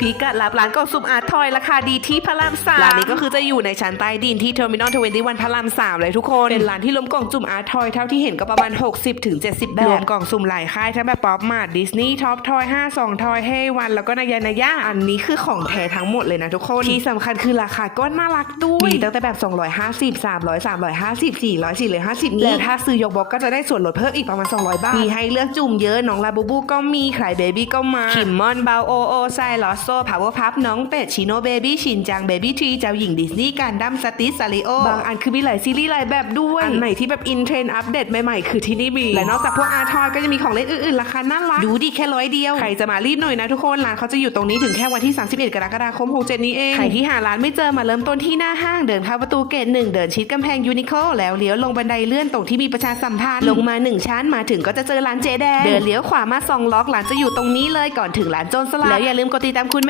พิกัดลับร้านกล่องสุ่มอาร์ตทอยราคาดีที่พระรามสามร้านนี้ก็คือจะอยู่ในชั้นใต้ดินที่เทอร์มินอลทเวนตี้วันพระรามสามเลยทุกคน เป็นร้านที่รวมกล่องสุ่มอาร์ตทอยเท่าที่เห็นก็ประมาณ 60ถึง70แบบรวมกล่องสุ่มหลายค่ายทั้งแบบป๊อปมาร์ทดิสนีย์ท็อปทอย5 2ทอยเฮวันแล้วก็นายานายาอันนี้คือของแท้ทั้งหมดเลยนะทุกคน ที่สำคัญคือราคาก็น่ารักด้วยมีตั้งแต่แบบ 250 300 350 400 450นี่แล้วถ้าซื้อยกบล็อกก็จะได้ส่วนลดเพิ่มอีกประมาณ 200 บาทมีให้เลือกจุ่มเยอะน้องลาบูบูก็มีไข่เบบี้ก็มาคิมมอนบาโอโอไซลอสโซพาวเวอร์พับน้องเป็ดชิโนเบบี้ชินจังเบบี้ทรีเจ้าหญิงดิสนีย์การดัมสติสซาริโอบางอันคือมีหลายซีรีส์หลายแบบด้วย อันไหนที่แบบอินเทรนด์อัปเดตใหม่ๆ คือที่นี่มี และนอกจากพวกอาร์ทอยก็จะมีของเล่นอื่นๆราคาน่ารักดูดิแค่ร้อยเดียว ใครจะมารีบหน่อยนะทุกคน ร้านเขาจะอยู่ตรงนี้ถึงแค่วันที่ 31 กรกฎาคม67นี้เอง ใครที่หาร้านไม่เจอมาเริ่มต้นที่หน้าห้างเดินเข้าประตูเกตหนึ่งเดินชิดกำแพงยูนิโคแล้วเลี้ยวลงบันไดเลื่อนตรงที่มีประชาสัมพันธ์ลงมาหนึ่งชั้นมาถึงก็จะเจอร้านเจแดงเดินเลี้ยวขวามาสองล็อกร้านจะอยู่ตรงนี้เลยก่อนถึงร้านโจรสลัดแล้วอย่าลืมกดติดตามคุณ